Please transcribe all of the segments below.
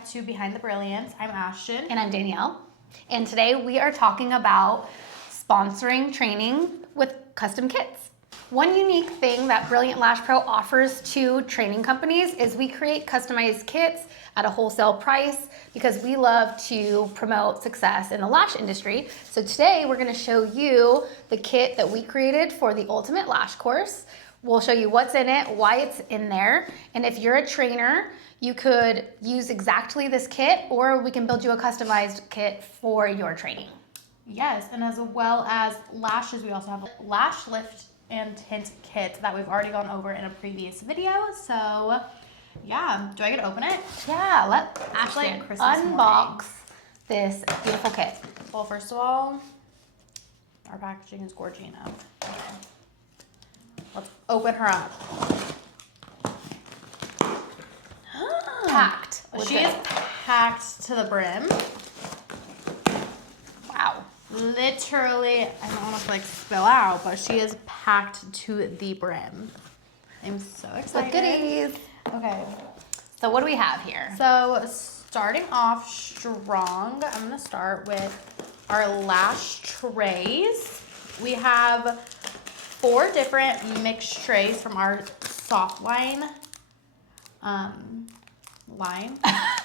back to Behind the Brilliance. I'm Ashtyn. And I'm Danielle. And today we are talking about sponsoring training with custom kits. One unique thing that Brilliant Lash Pro offers to training companies is we create customized kits at a wholesale price because we love to promote success in the lash industry. So today we're gonna show you the kit that we created for the Ultimate Lash Course. We'll show you what's in it, why it's in there, and if you're a trainer, you could use exactly this kit, or we can build you a customized kit for your training. Yes, and as well as lashes, we also have lash lift and tint kit that we've already gone over in a previous video. So yeah, do I get to open it? Yeah, let Ashley unbox this beautiful kit. Well, first of all, our packaging is gorgina. Okay. Let's open her up. Packed. She is packed to the brim. Wow. Literally, I don't want to like spill out, but she is packed to the brim. I'm so excited. With goodies. Okay. So what do we have here? So starting off strong, I'm going to start with our lash trays. We have 4 different mixed trays from our soft line line.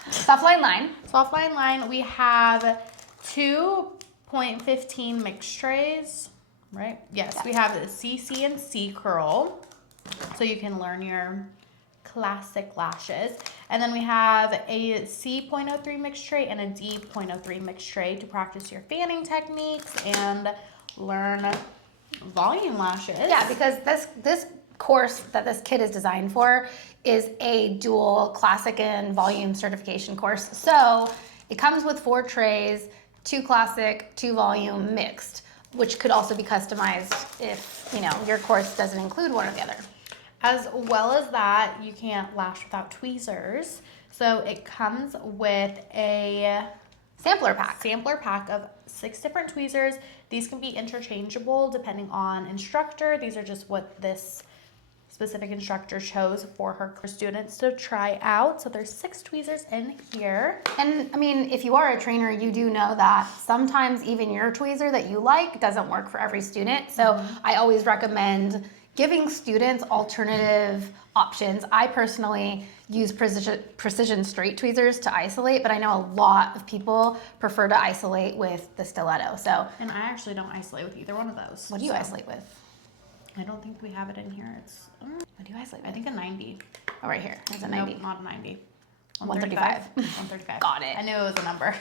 Softline line. Softline line. We have 2.15 mixed trays, right? Yes, we have the CC and C curl, so you can learn your classic lashes. And then we have a C.03 mixed tray and a D.03 mixed tray to practice your fanning techniques and learn volume lashes. Yeah, because this course that this kit is designed for is a dual classic and volume certification course. So it comes with 4 trays, 2 classic, 2 volume mixed, which could also be customized if your course doesn't include one or the other. As well as that, you can't lash without tweezers. So it comes with a sampler pack of 6 different tweezers. These can be interchangeable depending on instructor. These are just what this specific instructor chose for her students to try out. So there's 6 tweezers in here. And I mean, if you are a trainer, you do know that sometimes even your tweezer that you like doesn't work for every student. So I always recommend giving students alternative options. I personally use precision straight tweezers to isolate, but I know a lot of people prefer to isolate with the stiletto. So, and I actually don't isolate with either one of those. What do you isolate with? I don't think we have it in here. It's what do you isolate with? I think a 90. Oh, right here. There's a 90. Nope, not a 90. 135. 135. Got it. I knew it was a number.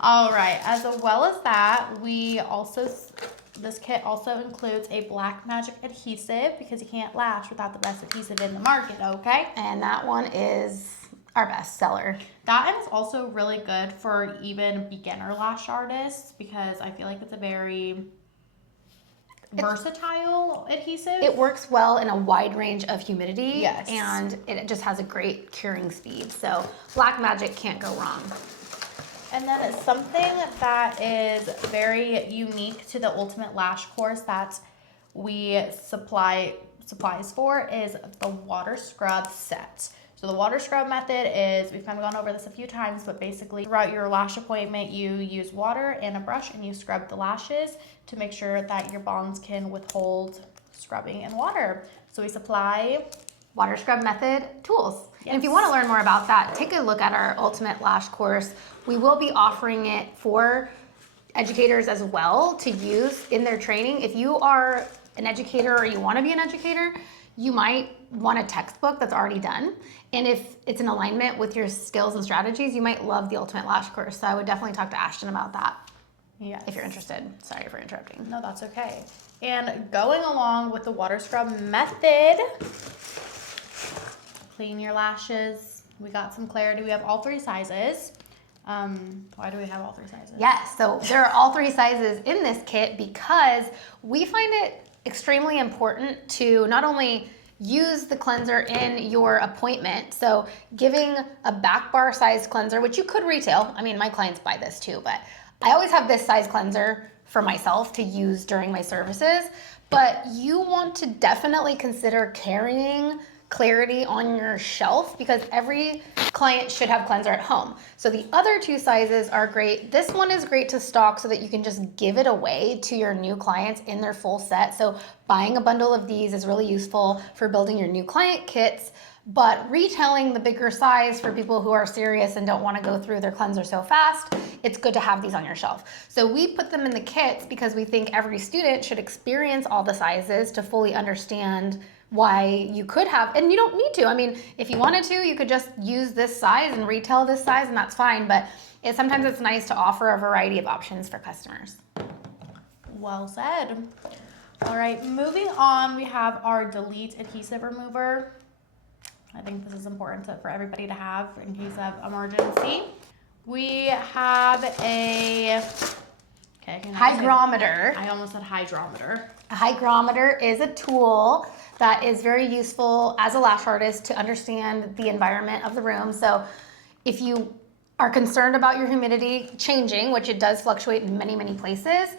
All right. As well as that, this kit also includes a black magic adhesive because you can't lash without the best adhesive in the market, okay? And that one is our best seller. That is also really good for even beginner lash artists because I feel like it's a very versatile adhesive. It works well in a wide range of humidity. Yes. And it just has a great curing speed. So black magic can't go wrong. And then something that is very unique to the Ultimate Lash Course that we supply supplies for is the water scrub set. So the water scrub method is, we've kind of gone over this a few times, but basically throughout your lash appointment, you use water and a brush and you scrub the lashes to make sure that your bonds can withhold scrubbing in water. So we supply water scrub method tools. Yes. And if you want to learn more about that, take a look at our Ultimate Lash Course. We will be offering it for educators as well to use in their training. If you are an educator or you want to be an educator, you might want a textbook that's already done. And if it's in alignment with your skills and strategies, you might love the Ultimate Lash Course. So I would definitely talk to Ashtyn about that. Yes. If you're interested. Sorry for interrupting. No, that's okay. And going along with the water scrub method, clean your lashes. We got some clarity. We have all 3 sizes. Why do we have all 3 sizes? Yes, so there are all 3 sizes in this kit because we find it extremely important to not only use the cleanser in your appointment, so giving a back bar size cleanser, which you could retail. I mean, my clients buy this too, but I always have this size cleanser for myself to use during my services, but you want to definitely consider carrying clarity on your shelf because every client should have cleanser at home. So the other two sizes are great. This one is great to stock so that you can just give it away to your new clients in their full set. So buying a bundle of these is really useful for building your new client kits, but retailing the bigger size for people who are serious and don't want to go through their cleanser so fast, it's good to have these on your shelf. So we put them in the kits because we think every student should experience all the sizes to fully understand why you could have, and you don't need to. I mean, if you wanted to, you could just use this size and retail this size and that's fine, but sometimes it's nice to offer a variety of options for customers. Well said. All right, moving on, we have our Delete Adhesive Remover. I think this is important for everybody to have in case of emergency. We have a hygrometer. I almost said hydrometer. A hygrometer is a tool that is very useful as a lash artist to understand the environment of the room. So if you are concerned about your humidity changing, which it does fluctuate in many, many places,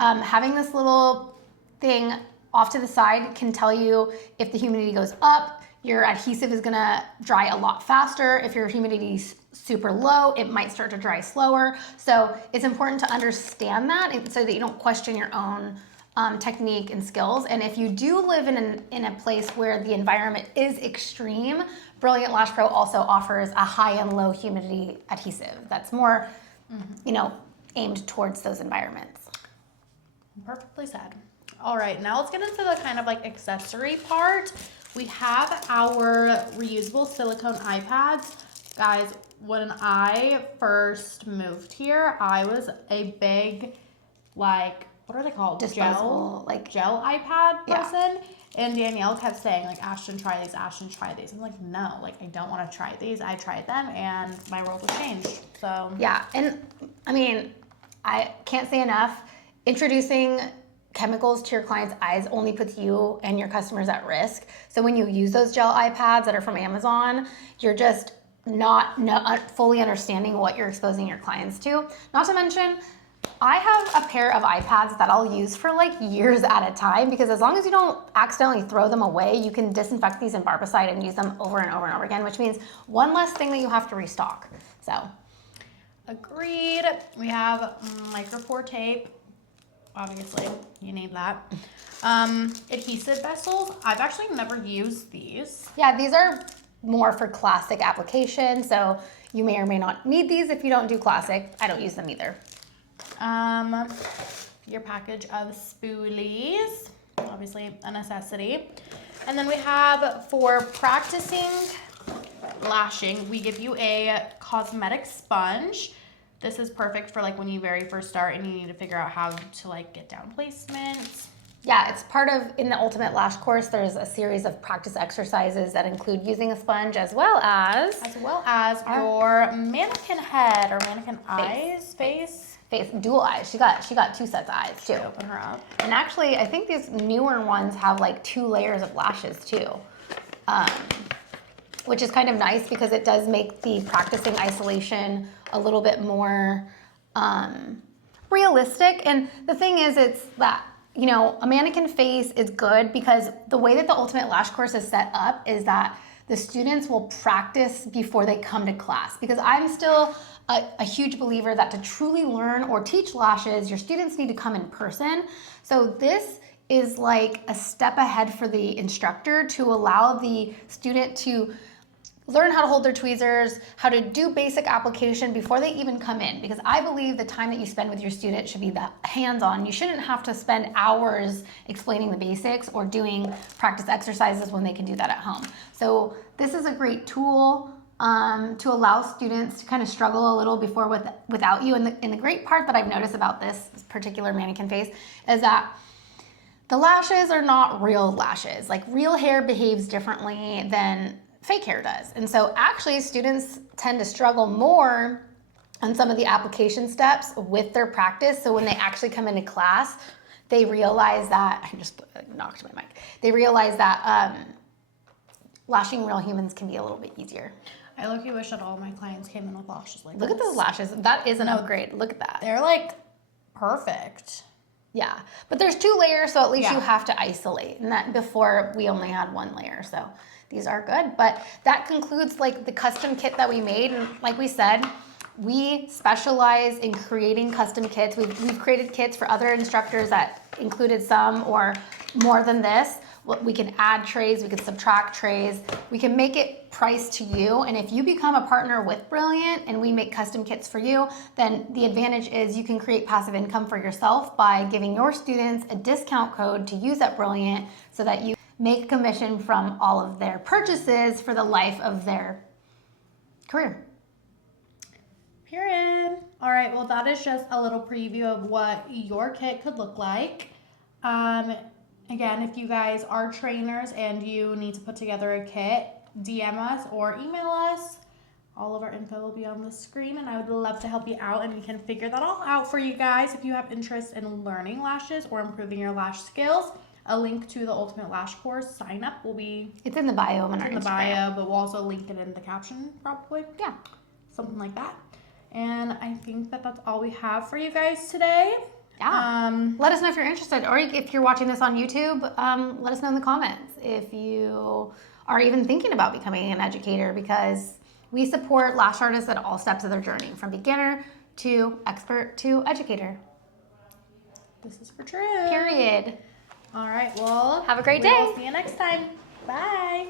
having this little thing off to the side can tell you if the humidity goes up, your adhesive is gonna dry a lot faster. If your humidity is super low, it might start to dry slower. So it's important to understand that so that you don't question your own technique and skills. And if you do live in a place where the environment is extreme, Brilliant Lash Pro also offers a high and low humidity adhesive that's more, aimed towards those environments. Perfectly said. All right, now let's get into the kind of like accessory part. We have our reusable silicone iPads. Guys, when I first moved here, I was a big, what are they called? Disposable, gel iPad person. Yeah. And Danielle kept saying, Ashtyn, try these, Ashtyn, try these. I'm like, no, I don't want to try these. I tried them and my world was changed. So yeah, and I mean, I can't say enough. Introducing chemicals to your clients' eyes only puts you and your customers at risk. So when you use those gel iPads that are from Amazon, you're just not fully understanding what you're exposing your clients to. Not to mention, I have a pair of iPads that I'll use for years at a time because as long as you don't accidentally throw them away, you can disinfect these in barbicide and use them over and over and over again, which means one less thing that you have to restock. So, agreed. We have micropore tape. Obviously, you need that. Adhesive vessels. I've actually never used these. Yeah, these are more for classic application, so you may or may not need these if you don't do classic. I don't use them either. Your package of spoolies, obviously a necessity. And then we have for practicing lashing, we give you a cosmetic sponge. This is perfect for when you very first start and you need to figure out how to get down placement. Yeah, it's part of, in the Ultimate Lash Course, there's a series of practice exercises that include using a sponge as well as your mannequin head or mannequin face, dual eyes. She got two sets of eyes too. Open her up. And actually, I think these newer ones have 2 layers of lashes too, which is kind of nice because it does make the practicing isolation a little bit more realistic. And the thing is, it's that a mannequin face is good because the way that the Ultimate Lash Course is set up is that the students will practice before they come to class. Because I'm still a huge believer that to truly learn or teach lashes, your students need to come in person. So this is a step ahead for the instructor to allow the student to learn how to hold their tweezers, how to do basic application before they even come in. Because I believe the time that you spend with your student should be the hands-on. You shouldn't have to spend hours explaining the basics or doing practice exercises when they can do that at home. So this is a great tool to allow students to kind of struggle a little before without you. And the great part that I've noticed about this particular mannequin face is that the lashes are not real lashes. Real hair behaves differently than fake hair does. And so actually students tend to struggle more on some of the application steps with their practice. So when they actually come into class, they realize that, I just knocked my mic. They realize that lashing real humans can be a little bit easier. I low-key wish that all my clients came in with lashes like Look at those lashes. That is an upgrade. Look at that. They're perfect. Yeah, but there's 2 layers, so at least Yeah. you have to isolate. And that before we only had 1 layer, so these are good. But that concludes like the custom kit that we made. And like we said, we specialize in creating custom kits. We've created kits for other instructors that included some or more than this. We can add trays, we can subtract trays, we can make it priced to you. And if you become a partner with Brilliant and we make custom kits for you, then the advantage is you can create passive income for yourself by giving your students a discount code to use at Brilliant so that you make commission from all of their purchases for the life of their career. Period. All right, well, that is just a little preview of what your kit could look like. Again, if you guys are trainers and you need to put together a kit, DM us or email us. All of our info will be on the screen, and I would love to help you out, and we can figure that all out for you guys. If you have interest in learning lashes or improving your lash skills, a link to the Ultimate Lash Course sign up will be It's in the bio on our in the Instagram. bio, but we'll also link it in the caption probably. Yeah. Something like that. And I think that that's all we have for you guys today. Yeah. Let us know if you're interested, or if you're watching this on YouTube, let us know in the comments if you are even thinking about becoming an educator, because we support lash artists at all steps of their journey, from beginner to expert to educator. This is for true. Period. All right, well, Have a great we'll day. see you next time. Bye.